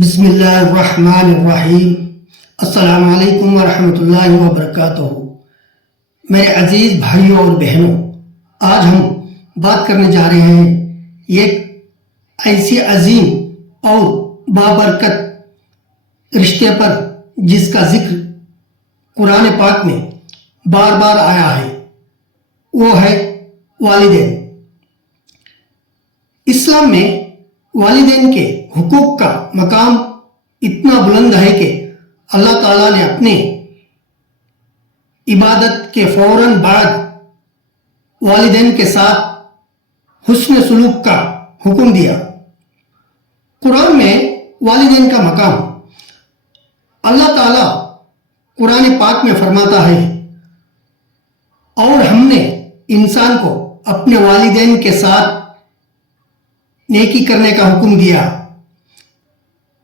بسم اللہ الرحمن الرحیم۔ السلام علیکم ورحمۃ اللہ وبرکاتہ۔ میرے عزیز بھائیوں اور بہنوں، آج ہم بات کرنے جا رہے ہیں ایک ایسی عظیم اور بابرکت رشتے پر جس کا ذکر قرآن پاک میں بار بار آیا ہے، وہ ہے والدین۔ اسلام میں والدین کے حقوق کا مقام اتنا بلند ہے کہ اللہ تعالیٰ نے اپنے عبادت کے فوراً بعد والدین کے ساتھ حسن سلوک کا حکم دیا۔ قرآن میں والدین کا مقام اللہ تعالیٰ قرآن پاک میں فرماتا ہے، اور ہم نے انسان کو اپنے والدین کے ساتھ نیکی کرنے کا حکم دیا،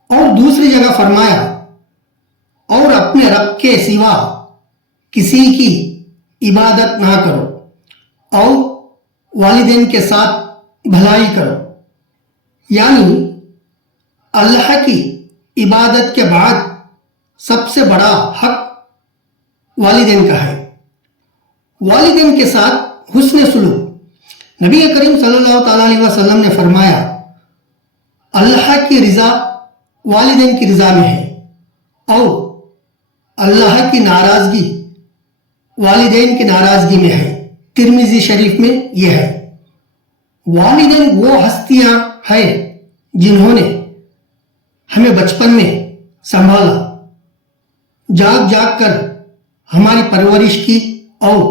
اور دوسری جگہ فرمایا، اور اپنے رب کے سوا کسی کی عبادت نہ کرو اور والدین کے ساتھ بھلائی کرو۔ یعنی اللہ کی عبادت کے بعد سب سے بڑا حق والدین کا ہے۔ والدین کے ساتھ حسن سلوک۔ نبی کریم صلی اللہ تعالیٰ علیہ وسلم نے فرمایا، اللہ کی رضا والدین کی رضا میں ہے، اور اللہ کی ناراضگی والدین کی ناراضگی میں ہے۔ ترمذی شریف میں یہ ہے۔ والدین وہ ہستیاں ہیں جنہوں نے ہمیں بچپن میں سنبھالا، جاگ جاگ کر ہماری پرورش کی، اور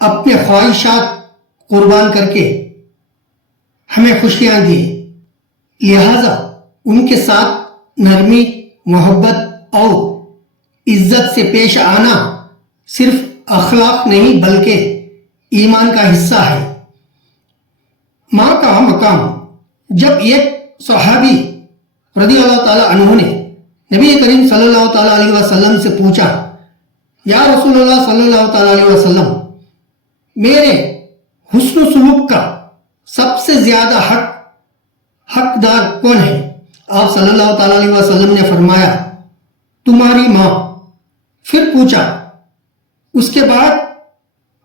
اپنے خواہشات قربان کر کے ہمیں خوشیاں دی۔ لہذا ان کے ساتھ نرمی، محبت اور عزت سے پیش آنا صرف اخلاق نہیں بلکہ ایمان کا حصہ ہے۔ ماں کا مقام۔ جب ایک صحابی رضی اللہ تعالیٰ عنہ نے نبی کریم صلی اللہ تعالیٰ علیہ وسلم سے پوچھا، یا رسول اللہ صلی اللہ تعالیٰ علیہ وسلم، میرے حسن سلوک کا سب سے زیادہ حقدار کون ہے؟ آپ صلی اللہ تعالیٰ علیہ وسلم نے فرمایا، تمہاری ماں۔ پھر پوچھا، اس کے بعد؟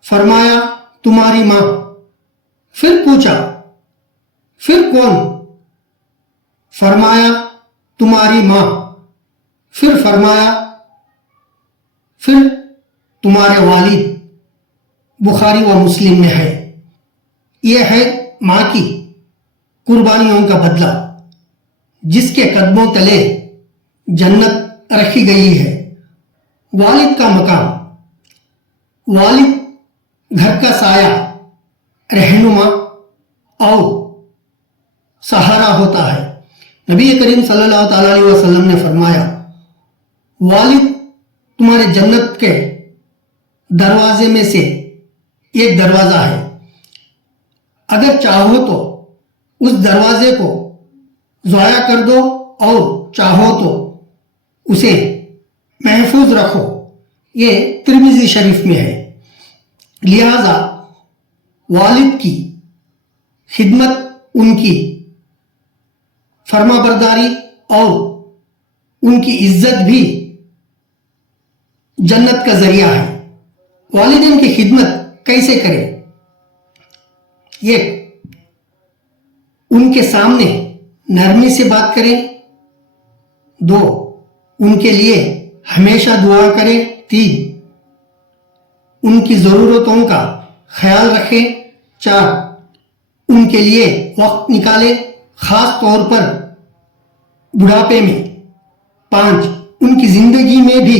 فرمایا، تمہاری ماں۔ پھر پوچھا، پھر کون؟ فرمایا، تمہاری ماں۔ پھر فرمایا، پھر تمہارے والد۔ بخاری و مسلم میں ہے۔ یہ ہے ماں کی قربانیوں کا بدلہ، جس کے قدموں تلے جنت رکھی گئی ہے۔ والد کا مقام۔ والد گھر کا سایہ، رہنما اور سہارا ہوتا ہے۔ نبی کریم صلی اللہ تعالیٰ علیہ وسلم نے فرمایا، والد تمہارے جنت کے دروازے میں سے ایک دروازہ ہے۔ اگر چاہو تو اس دروازے کو ضائع کر دو، اور چاہو تو اسے محفوظ رکھو۔ یہ ترمذی شریف میں ہے۔ لہذا والد کی خدمت، ان کی فرما برداری اور ان کی عزت بھی جنت کا ذریعہ ہے۔ والدین کی خدمت کیسے کریں؟ ایک، ان کے سامنے نرمی سے بات کریں۔ دو، ان کے لیے ہمیشہ دعا کریں۔ تین، ان کی ضرورتوں کا خیال رکھیں۔ چار، ان کے لیے وقت نکالیں، خاص طور پر بڑھاپے میں۔ پانچ، ان کی زندگی میں بھی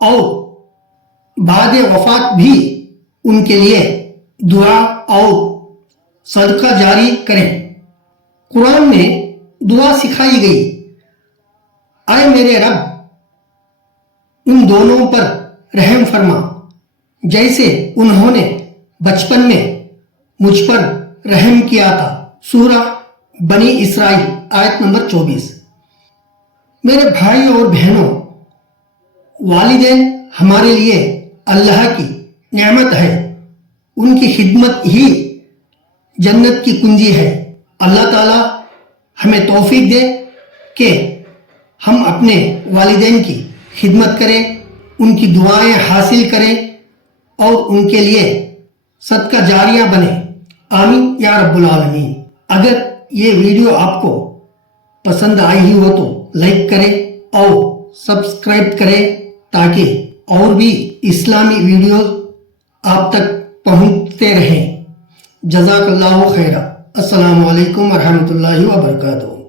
اور بعد وفات بھی ان کے لیے دعا اور صدقہ جاری کریں۔ قرآن میں دعا سکھائی گئی، اے میرے رب، ان دونوں پر رحم فرما جیسے انہوں نے بچپن میں مجھ پر رحم کیا تھا۔ سورہ بنی اسرائیل آیت نمبر 24۔ میرے بھائی اور بہنوں، والدین ہمارے لیے اللہ کی نعمت ہے۔ ان کی خدمت ہی جنت کی کنجی ہے۔ اللہ تعالی ہمیں توفیق دے کہ ہم اپنے والدین کی خدمت کریں، ان کی دعائیں حاصل کریں اور ان کے لیے صدقہ جاریہ بنے. آمین یا رب العالمین. اگر یہ ویڈیو آپ کو پسند آئی ہی ہو تو لائک کریں اور سبسکرائب کریں تاکہ اور بھی اسلامی ویڈیوز آپ تک پہنچتے رہیں. جزاک اللہ خیرہ. السلام علیکم ورحمۃ اللہ وبرکاتہ.